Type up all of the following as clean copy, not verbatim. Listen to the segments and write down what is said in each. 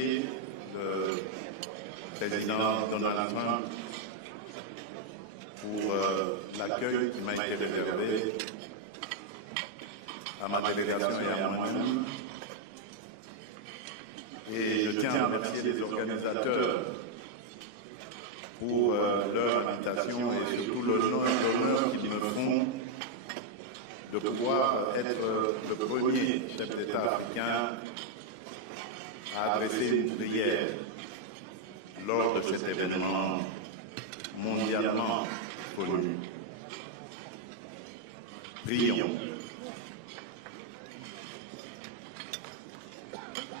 remercier le président Donald Trump pour l'accueil qui m'a été réservé à ma délégation et à moi-même. Et je tiens à remercier les organisateurs pour leur invitation et surtout l'honneur qu'ils me font de pouvoir être le premier chef d'État africain à adresser une prière lors de cet événement mondialement connu. Prions.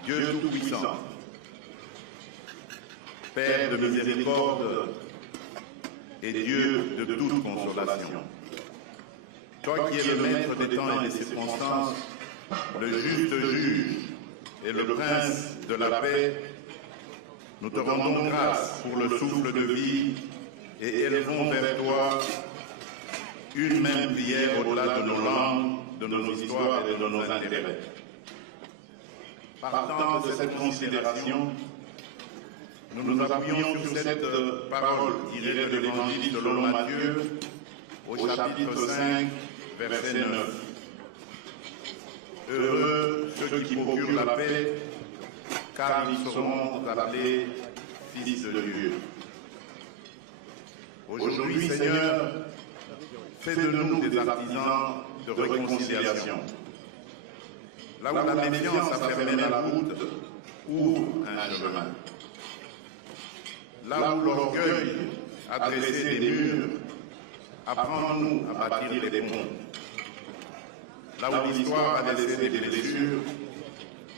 Dieu Tout-Puissant, Père de miséricorde et Dieu de toute consolation, toi qui es le maître des temps et des circonstances, le juste juge et le prince de la paix, nous te rendons grâce pour le souffle de vie et élevons vers toi une même prière au-delà de nos langues, de nos histoires et de nos intérêts. Partant de cette considération, nous nous appuyons sur cette parole tirée de l'Évangile selon Matthieu, au chapitre 5, verset 9. Heureux ceux qui procurent la paix, car ils seront appelés fils de Dieu. Aujourd'hui, Seigneur, fais de nous des artisans de réconciliation. Là où la méfiance a fermé la route, ouvre un chemin. Là où l'orgueil a dressé des murs, apprends-nous à bâtir des ponts. Là où l'histoire a laissé des blessures,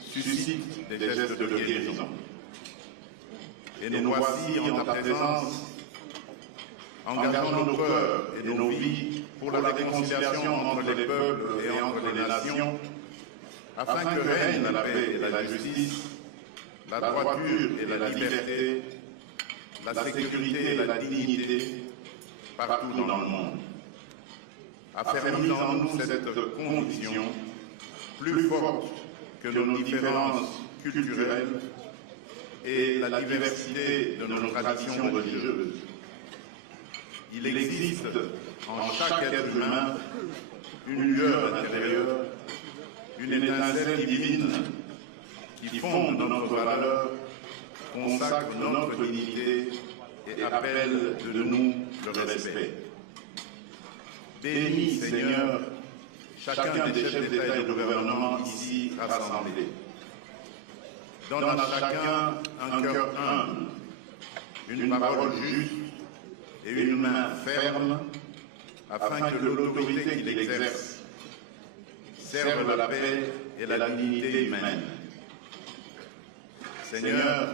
suscite des gestes de guérison. Et nous voici en ta présence, engageant nos cœurs et nos vies pour la réconciliation entre les peuples et entre les nations, afin que règne la paix et la justice, la droiture et la liberté, la sécurité et la dignité partout dans le monde. Affermis en nous cette conviction plus forte que nos différences culturelles et la diversité de nos traditions religieuses. Il existe en chaque être humain une lueur intérieure, une étincelle divine qui fonde notre valeur, consacre notre dignité et appelle de nous le respect. Bénis, Seigneur, chacun des chefs d'État et de gouvernement ici rassemblés. Donne à chacun un cœur humble, une parole juste et une main ferme, afin que l'autorité qu'il exerce serve la paix et la dignité humaine. Seigneur,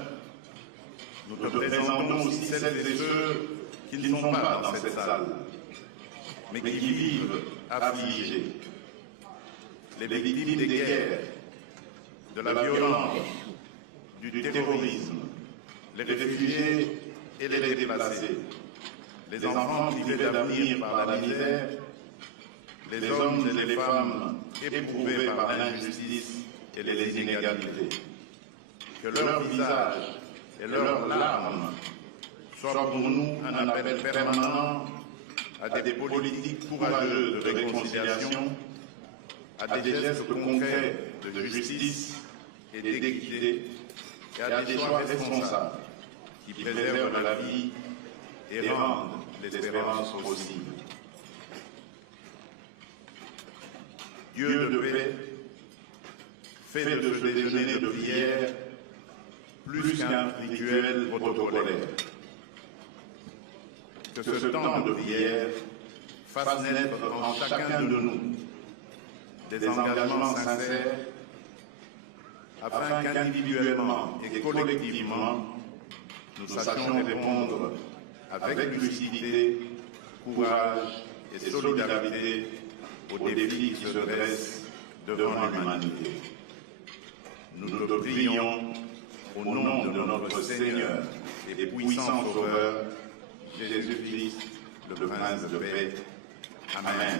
nous te présentons aussi celles et ceux qui ne sont pas dans cette salle, mais qui vivent affligés. Les victimes des guerres, de la violence, du terrorisme, les réfugiés et les déplacés, les enfants privés d'avenir par la misère, les hommes et les femmes éprouvés par l'injustice et les inégalités. Que leur visage et leurs larmes soient pour nous un appel permanent à des politiques courageuses de réconciliation, à des gestes concrets de justice et d'équité, et à des choix responsables qui préservent la vie et rendent l'espérance possible. Dieu de paix, fait de ce déjeuner de prière plus qu'un rituel protocolaire. Que ce temps de prière fasse naître en chacun de nous des engagements sincères, afin qu'individuellement et collectivement, nous sachions répondre avec lucidité, courage et solidarité aux défis qui se dressent devant l'humanité. Nous te prions au nom de notre Seigneur et puissant Sauveur, Jésus-Christ, le Prince de paix. Amen.